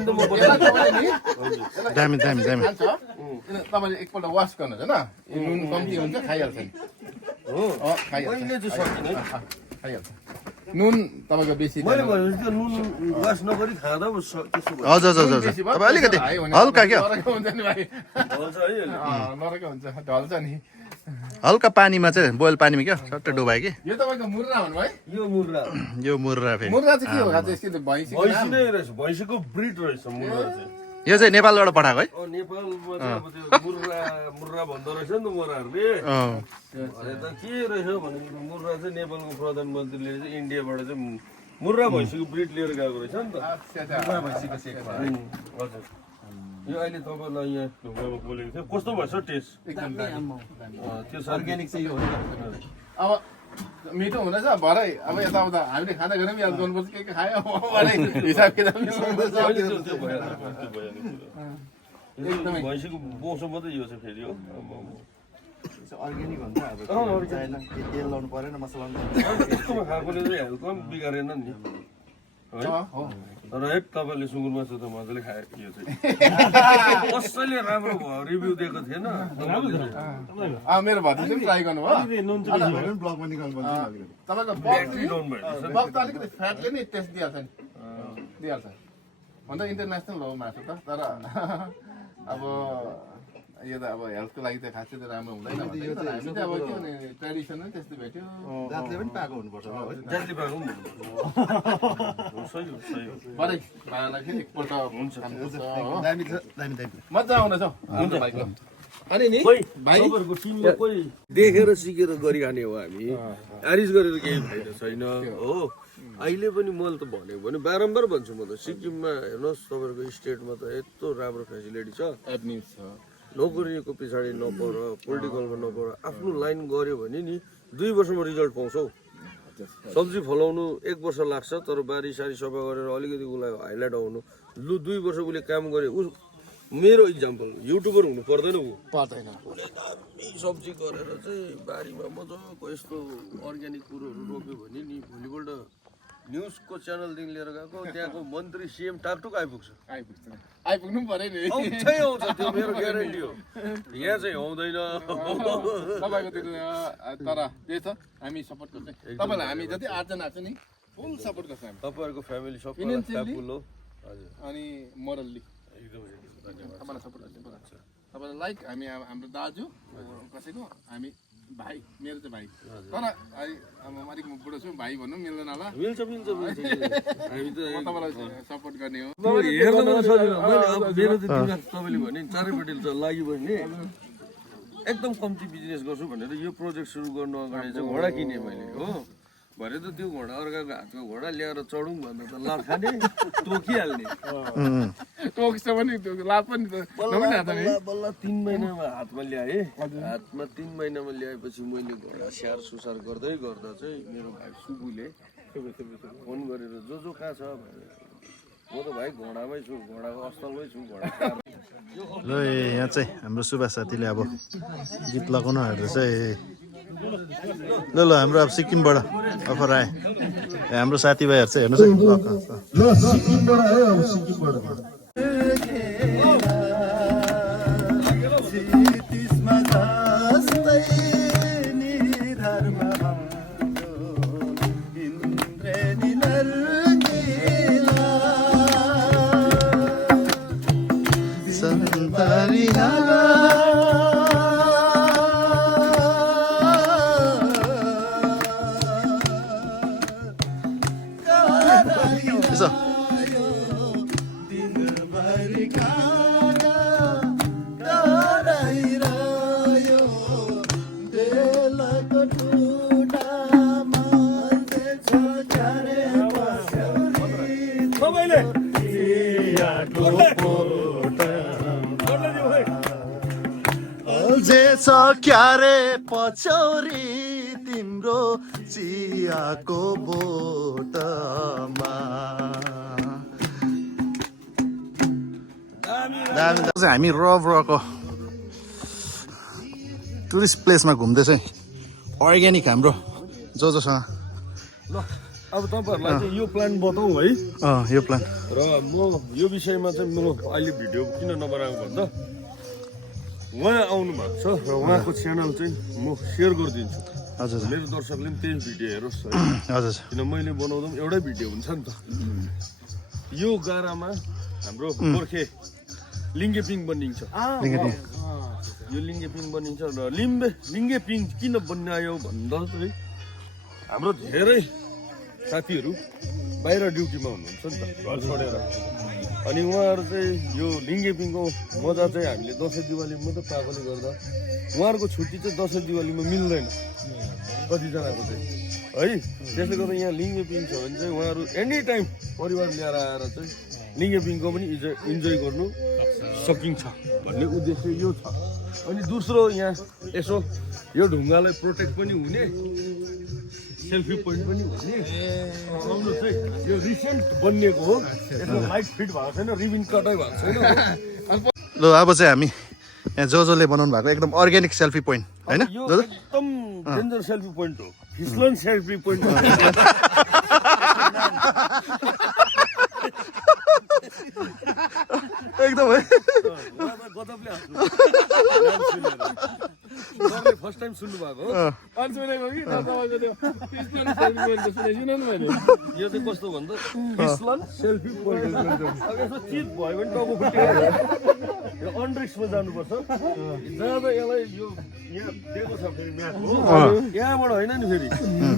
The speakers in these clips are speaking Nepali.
भने त म दामी दामी दामी खान्छ तपाईँले एकपल्ट वास गर्नुहोस् होइन नुन कम्ती हुन्छ खाइहाल्छ नि हो खाइहाल्छ मैले चाहिँ सक्दिनँ खाइहाल्छ नुन तपाईँको बेसी मैले भनेपछि त्यो नुन वास नगरी खाँदा पो त्यस्तो भयो हजुर हजुर हजुर तपाईँ अलिकति हल्का क्या नरक हुन्छ नि भाइ ढल्छ है यसले। नरक हुन्छ ढल्छ नि हल्का पानीमा चाहिँ बोइल पानीमा क्या सट्टै डुबायो कि यो तपाईँको मुर्रा भन्नु है यो मुर्रा यो मुर्रा फेरि मुर्रा चाहिँ के हो खान्छ यसको भैँसी भैँसी नै रहेछ भैँसीको ब्रिड रहेछ मुर्रा चाहिँ यो चाहिँ नेपालबाट पठाएको है नेपालमा चाहिँ अब त्यो मुर्रा भन्दो रहेछ नि त मोराहरूले अरे त के रहेछ भने मुर्रा चाहिँ नेपालको प्रधानमन्त्रीले चाहिँ इन्डियाबाट चाहिँ मुर्रा भैँसीको ब्रिड लिएर गएको रहेछ नि त भैँसीको सेक हजुर यो अहिले तपाईँलाई यहाँ ढुङ्गामा बोलेको थियो कस्तो भएछ टेस्ट त्यो अर्ग्यानिक चाहिँ यो हो अब मिठो हुँदैछ भरै अब यताउता हामीले खाँदा गऱ्यौँ याद गर्नुपर्छ के खायो भरे हिसाब किताब एकदमै भैँसीको बोसो मात्रै यो चाहिँ फेरि हो अर्ग्यानिक हुन्छ अब चाहिएन तेल लाउनु परेन मसला लाउनु त्यस्तोमा खाएकोले चाहिँ हेल्थ पनि बिगारेन नि तर हेट तपाईँले सुँगुर मासु त मजाले खायो यो चाहिँ कसैले राम्रो भयो रिभ्यू दिएको थिएन मेरो भतिजले पनि ट्राई गर्नुभयो ब्लगमा निकाल्नु पर्छ तपाईँको ब्याट्री डाउन भएछ बक त अलिकति फ्याटले नि टेस्ट दिइहाल्छ नि दिइहाल्छ भन्दा इन्टरनेसनल हो मासु त तर अब यो त अब हेल्थको लागि त खासै त राम्रो हुँदैन हामी चाहिँ अब के भने ट्रेडिसन नै त्यस्तो भेट्यो जातले पनि पाएको हुनुपर्छ जातले पाएको पनि सही हो सही हो भरे भाइलाई फेरि एकपल्ट हुन्छ दामी छ दामी दामी मजा आउँदैछ हुन्छ भाइको अनि नि खोइ भाइ तपाईँहरूको टिममा कोही देखेर सिकेर गरिखाने हो हामी आरिस गरेर केही फाइदा छैन हो अहिले पनि मैले त भनेको भने बारम्बार भन्छु म त सिक्किममा हेर्नुहोस् तपाईँहरूको स्टेटमा त यत्रो राम्रो फेसिलिटी छ एभन्युज छ नोकरीको पछाडि नपर पोलिटिकलमा नपर आफ्नो लाइन गऱ्यो भने नि 2 वर्षमा रिजल्ट पाउँछौ सब्जी फलाउनु 1 वर्ष लाग्छ तर बारी सारी सफा गरेर अलिकति उसलाई हाइलाइट आउनु लु 2 वर्ष उसले काम गरे मेरो इक्जाम्पल युट्युबर हुनु पर्दैन ऊ पर्दैन उसले दामी सब्जी गरेर चाहिँ बारीमा मजाको यस्तो अर्ग्यानिक कुरोहरू रोप्यो भने नि भोलिपल्ट न्युजको च्यानलदेखि लिएर गएको त्यहाँको मन्त्री सिएम टाकटुक आइपुग्छ आइपुग्नु पऱ्यो नि आउँछै आउँछ त्यो मेरो ग्यारेन्टी हो यहाँ चाहिँ आउँदैन तपाईँको त्यो तर त्यही छ हामी सपोर्ट गर्छ तपाईँलाई हामी जति 8 जना छ नि फुल सपोर्ट गर्छ हामी तपाईँहरूको फ्यामिली सबैलाई Financially? फ्याबुल हो हजुर अनि मोरल्ली एकदमै धन्यवाद तपाईँलाई सपोर्ट गर्छ तपाईँलाई लाइक हामी हाम्रो दाजु कसैको हामी भाइ मेरो चाहिँ भाइ तर अब अलिक म बुढो छु भाइ भन्नु मिल्दैन होला मिल्छ मिल्छ मिल्छ हामी त म तपाईँलाई सपोर्ट गर्ने हो हेर्न पनि सजिलो मैले अब मेरो त दिमाग तपाईँले भने चारैपट्टि लाग्यो भने एकदम कम्ती बिजनेस गर्छु भनेर यो प्रोजेक्ट सुरु गर्नु अगाडि चाहिँ घोडा किनेँ मैले हो भरे त त्यो घोडा अर्काको हातको घोडा ल्याएर चढौँ भन्दा त लात खाने तोकिहाल्ने टोक्छ पनि लाभ पनि बल्ल 3 महिनामा हातमा ल्याएँ हातमा 3 महिनामा ल्याएपछि मैले घोडा स्याहार सुसार गर्दै गर्दा चाहिँ मेरो भाइ सुबुले फोन गरेर जो कहाँ छ म त भाइ घोडामै छु घोडाको अस्थलमै छु घोडा ल यहाँ चाहिँ हाम्रो सुभाष साथीले अब गीत लगाउनु आँट्दा चाहिँ ल हाम्रो अब सिक्किमबाट अफर आयो हाम्रो साथीभाइहरू चाहिँ हेर्नुहोस् क्यारे पछौरी तिम्रो चियाको बोटमा हामी रको टुरिस्ट प्लेसमा घुम्दैछ अर्ग्यानिक हाम्रो जोसँग अब तपाईँहरूलाई चाहिँ यो प्लान बताउँ है यो प्लान र म यो विषयमा चाहिँ म अहिले भिडियो किन नबनाएको भन्दा उहाँ आउनु भएको छ र उहाँको च्यानल चाहिँ म सेयर गरिदिन्छु हजुर मेरो दर्शकले पनि त्यही भिडियो हेरोस् है हजुर किन मैले बनाउँदा पनि एउटै भिडियो हुन्छ नि त यो गारामा हाम्रो गोर्खे लिङ्गेपिङ बनिन्छ यो लिङ्गेपिङ बनिन्छ र लिङ्गेपिङ किन बनायो भन्दा चाहिँ हाम्रो धेरै साथीहरू बाहिर ड्युटीमा हुनुहुन्छ नि त घर छोडेर अनि उहाँहरू चाहिँ यो लिङ्गेपिङको मजा चाहिँ हामीले दसैँ दिवालीमा मात्रै पाएकोले गर्दा उहाँहरूको छुट्टी चाहिँ दसैँ दिवालीमा मिल्दैन कतिजनाको चाहिँ है त्यसले गर्दा यहाँ लिङ्गेपिङ छ भने चाहिँ उहाँहरू एनी टाइम परिवार लिएर आएर चाहिँ लिङ्गेपिङको पनि इन्जोय गर्नु सकिन्छ भन्ने उद्देश्य यो छ अनि दोस्रो यहाँ यसो यो ढुङ्गालाई प्रोटेक्ट पनि हुने सेल्फी पोइन्ट पनि हुने आउनु चाहिँ यो रिसेन्ट बनिएको हो यसमा लाइट फिट भएको छैन रिबिन कटै भएको छैन ल अब चाहिँ हामी यहाँ जसले बनाउनु भएको एकदम अर्ग्यानिक सेल्फी पोइन्ट होइन यो एकदम डेन्जर सेल्फी पोइन्ट हो फिसलन सेल्फी पोइन्ट हो एकदम है गजबले फर्स्ट टाइम सुन्नु भएको हो यो चाहिँ कस्तो भन्दा फिसलन सेल्फी पोइन्ट अब यसमा चित भयो भने टाउको फुट्यो यो अनरिक्समा जानुपर्छ जाँदा यसलाई यो यहाँ दिएको छ फेरि म्याप हो यहाँबाट होइन नि फेरि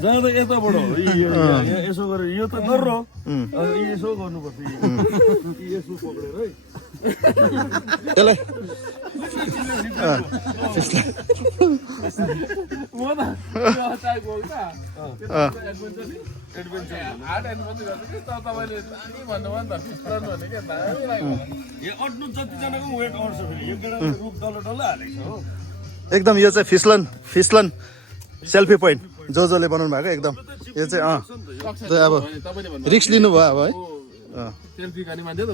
जाँदा यताबाट हो यहाँ यसो गरेर यो त डर हो यसो गर्नुपर्छ यसो पक्रेर है त्यसलाई यहाँ अट्नु जतिजनाको वेट आउँछ फेरि यो केटाले रुख डल्लो डल्लो हालेको छ हो एकदम यो चाहिँ फिसलन सेल्फी पोइन्ट जसले बनाउनु भएको एकदम यो चाहिँ अब रिक्स लिनुभयो अब है सेल्फी खाने मान्छे त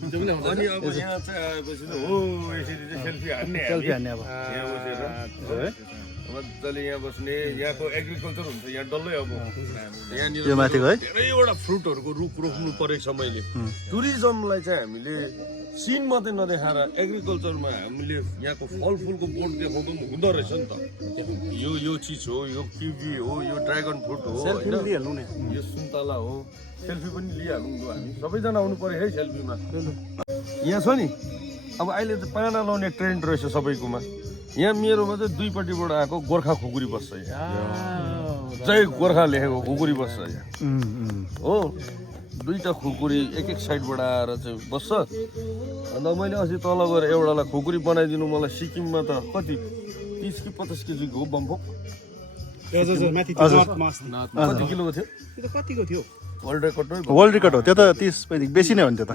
अनि अब यहाँ चाहिँ आएपछि त हो यसरी चाहिँ सेल्फी हान्ने अब यहाँ बसेर मजाले यहाँ बस्ने यहाँको एग्रिकल्चर हुन्छ यहाँ डल्लै अब यहाँनिर यो माथिको है धेरैवटा फ्रुटहरूको रुख रोप्नु परेको छ मैले टुरिज्मलाई चाहिँ हामीले सिन मात्रै नदेखाएर एग्रिकल्चरमा हामीले यहाँको फलफुलको बोर्ड देखाउँदा पनि हुँदो रहेछ नि त यो चिज हो यो किवी हो यो ड्रागन फ्रुट हो होइन यो सुन्तला हो सेल्फी पनि लिइहालौँ हामी सबैजना आउनु पर्यो है सेल्फीमा यहाँ छ नि अब अहिले त पाना लाउने ट्रेन्ड रहेछ सबैकोमा यहाँ मेरोमा चाहिँ दुईपट्टिबाट आएको गोर्खा खुकुरी बस्छ यहाँ जय गोर्खा लेखेको खुकुरी बस्छ यहाँ हो दुईटा खुकुरी एक साइडबाट आएर चाहिँ बस्छ अन्त मैले अस्ति तल गएर एउटालाई खुकुरी बनाइदिनु मलाई सिक्किममा त कति 30 कि 50 केजीको हो बम्फोक कति किलोको थियो वर्ल्ड रेकर्ड हो त्यो त 30 बेसी नै हो नि त्यो त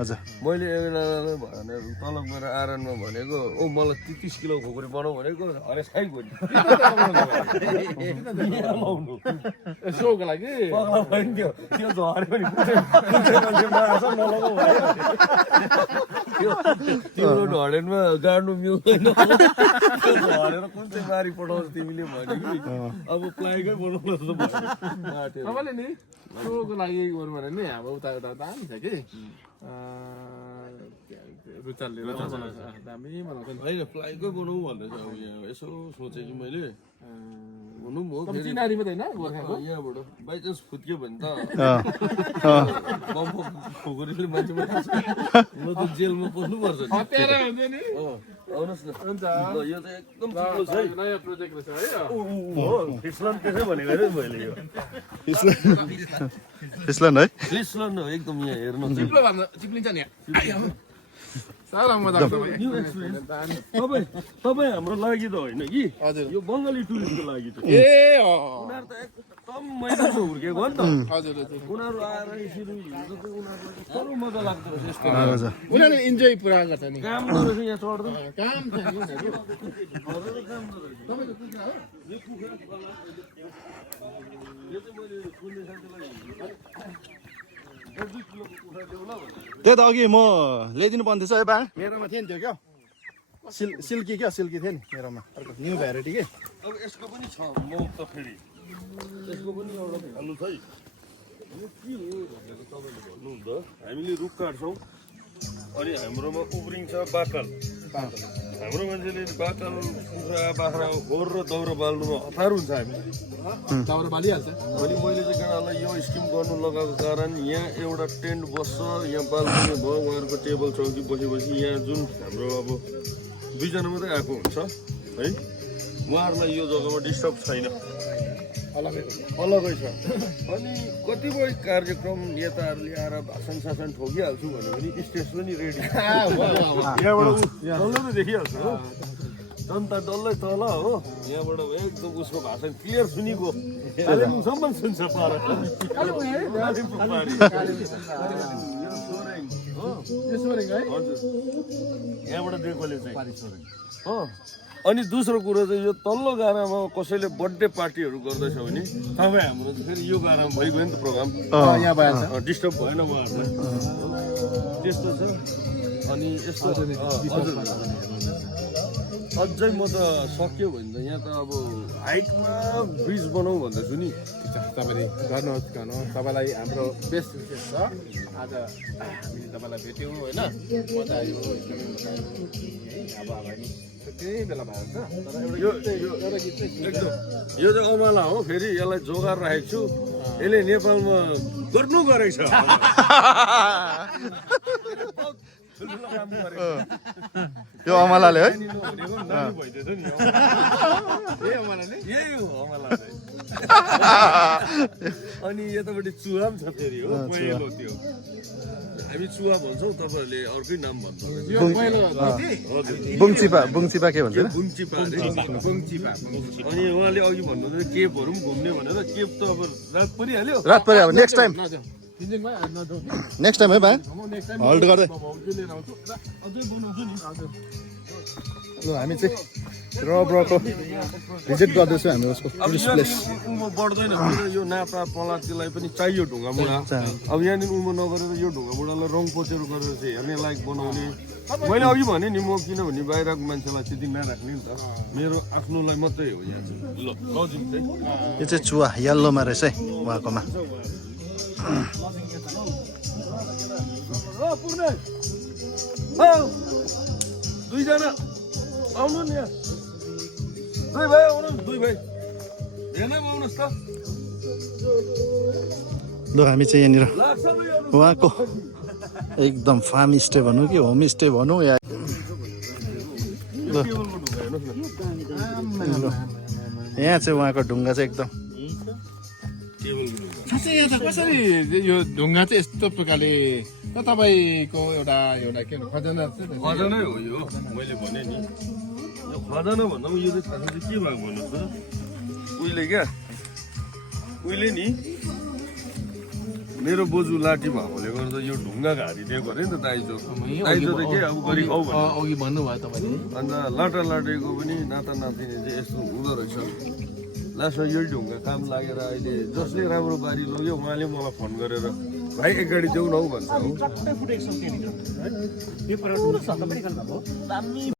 हजुर मैले एकजनालाई भनेर तल गएर आरनमा भनेको ओ मलाई 30 किलो खुकुरी बनाऊ भनेको हरेस खाइगयो सोको लागि त्यो झऱ्यो भने मान्छे मार्छ नलगाऊ त्यो ढडेनमा गाड्नु मिल्दैन झरेर कुन चाहिँ मारी पठाउँछ तिमीले भने कि अब प्लाइकै बनाउनु जस्तो भयो तपाईँले नि सोको लागि गर्नु भने नि अब उता दामी छ कि रुचालले दामी बनाउँछ नि होइन प्लाइकै बनाऊ भन्दैछ अब यहाँ यसो सोचेँ कि मैले हुनु पनि हो चिनारी मात्रै होइन गोर्खाको यहाँबाट बाइचान्स फुत्क्यो भने त बम्फो खुकुरीले मान्छे म त जेलमा पस्नुपर्छ नि हतियार हुन्छ नि आउनुहोस् न हुन्छ ल यो चाहिँ एकदम ठुलो छ है नयाँ प्रोजेक्ट रहेछ है हो फिसलन त्यसै भनेको अरे मैले यो फिसलन है फिसलन हो एकदम यहाँ हेर्नु चिप्लो भन्दा चिप्लिन्छ नि साह्रो मजा आउँछ न्यू एक्सपिरियन्स तपाईँ हाम्रो लागि त होइन कि हजुर यो बङ्गाली टुरिस्टको लागि त ए उनीहरू त एकदम मैदानमा हुर्केको हो नि त हजुर हजुर उनीहरू आएर यसरी हिँड्दा चाहिँ उनीहरूलाई साह्रो मजा लाग्दो रहेछ यस्तो उनीहरूले इन्जोय पुरा गर्छ नि काम गरेर यहाँ चढ्दा काम छ नि उनीहरू त्यही त अघि म ल्याइदिनु पर्ने थिएछ है बा मेरोमा थियो नि त्यो क्या सिल्की क्या सिल्की थियो नि मेरोमा अर्को न्यू भेराइटी के अब यसको पनि छ मौत त फेरि यसको पनि एउटा भ्यालु छ है के हो भनेर तपाईँले भन्नुहुन्छ हामीले रुख काट्छौँ अनि हाम्रोमा उब्रिन्छ बाकल हाम्रो मान्छेले बाकल कुखुरा बाख्रा घोर र दाउरा बाल्नुमा हतार हुन्छ हामी दाउरा बालिहाल्छ अनि मैले चाहिँ केटालाई यो स्किम गर्नु लगाएको कारण यहाँ एउटा टेन्ट बस्छ यहाँ बाल्कनी भयो उहाँहरूको टेबल चौकी बसेपछि यहाँ जुन हाम्रो अब 2 जना मात्रै आएको हुन्छ है उहाँहरूलाई यो जग्गामा डिस्टर्ब छैन अलगै छ अनि कतिपय कार्यक्रम नेताहरूले आएर भाषण सासन ठोकिहाल्छु भन्यो भने स्टेज पनि रेडी यहाँबाट डल्लै देखिहाल्छ हो जनता डल्लै तल हो यहाँबाट एकदम उसको भाषण क्लियर सुनिको कालेबुङसम्म सुन्छ पर यहाँबाट दिएकोले चाहिँ हो अनि दोस्रो कुरो चाहिँ यो तल्लो गाडामा कसैले बर्थडे पार्टीहरू गर्दैछ भने तपाईँ हाम्रो चाहिँ फेरि यो गाडामा भइगयो नि त प्रोग्राम यहाँ भइहाल्छ डिस्टर्ब भएन उहाँहरूलाई त्यस्तो छ अनि यस्तो हजुर अझै म त सक्यो भने त यहाँ त अब हाइटमा ब्रिज बनाऊ भन्दैछु नि तपाईँले गर्नुहोस् तपाईँलाई हाम्रो बेस्ट विशेष छ आज हामीले तपाईँलाई भेट्यौँ होइन बतायो अब हामी त्यही बेला भइहाल्छ यो चाहिँ अमला हो फेरि यसलाई जोगाएर राखेको छु यसले नेपालमा गर्नु गरेको छ यो अमलाले है अनि यतापट्टि चुहा पनि छ फेरि हो पहिलो त्यो हामी चुहा भन्छौँ तपाईँहरूले अर्कै नाम भन्नुहुन्छ बुङचिपा के भन्छ बुङचिपा अनि उहाँले अघि भन्नुहुन्छ केपहरू पनि घुम्ने भनेर केप त अब रात परिहाल्यो रात पऱ्यो अब नेक्स्ट टाइम है भाइ होल्ड गर्दै ल हामी चाहिँ रको भिजिट गर्दैछौँ हामी उसको टुरिस्ट प्लेस उमा बढ्दैन यो नाता पलातीलाई पनि चाहियो ढुङ्गा मुढा अब यहाँनिर उमा नगरेर यो ढुङ्गा मुढालाई रङ पोचेर गरेर चाहिँ हेर्ने लायक बनाउने मैले अघि भने नि म किनभने बाहिरको मान्छेलाई त्यति नराख्ने नि त मेरो आफ्नोलाई मात्रै हो यहाँ चाहिँ ल लजिङ चाहिँ यो चाहिँ चुवा यल्लोमा रहेछ है उहाँकोमा दुईजना आउनु नि यहाँ दुई भाइ आउनु दुई भाइ हेर्नै आउनुहोस् त ल हामी चाहिँ यहाँनिर लाग्छ उहाँको एकदम फार्म स्टे भनौँ कि होम स्टे भनौँ या यहाँ चाहिँ उहाँको ढुङ्गा चाहिँ एकदम साँच्चै यहाँ त कसरी यो ढुङ्गा चाहिँ यस्तो प्रकारले तपाईँको एउटा के खजना खजानै हो यो मैले भने नि यो खजाना भन्दा पनि यो चाहिँ खासमा चाहिँ के भएको भन्नुहोस् त उहिले नि मेरो बोजू लाठी भएकोले गर्दा यो ढुङ्गा घारी दिएको अरे नि त दाइजो त के अब गरी खाऊ अघि भन्नुभयो तपाईँले अन्त लाटेको पनि नाता नातिनी चाहिँ यस्तो हुँदो रहेछ लास्टमा यो ढुङ्गा काम लागेर अहिले जसले राम्रो बारी लग्यो उहाँले मलाई फोन गरेर भाइ एक गाडी देऊ न हौ भन्छ हो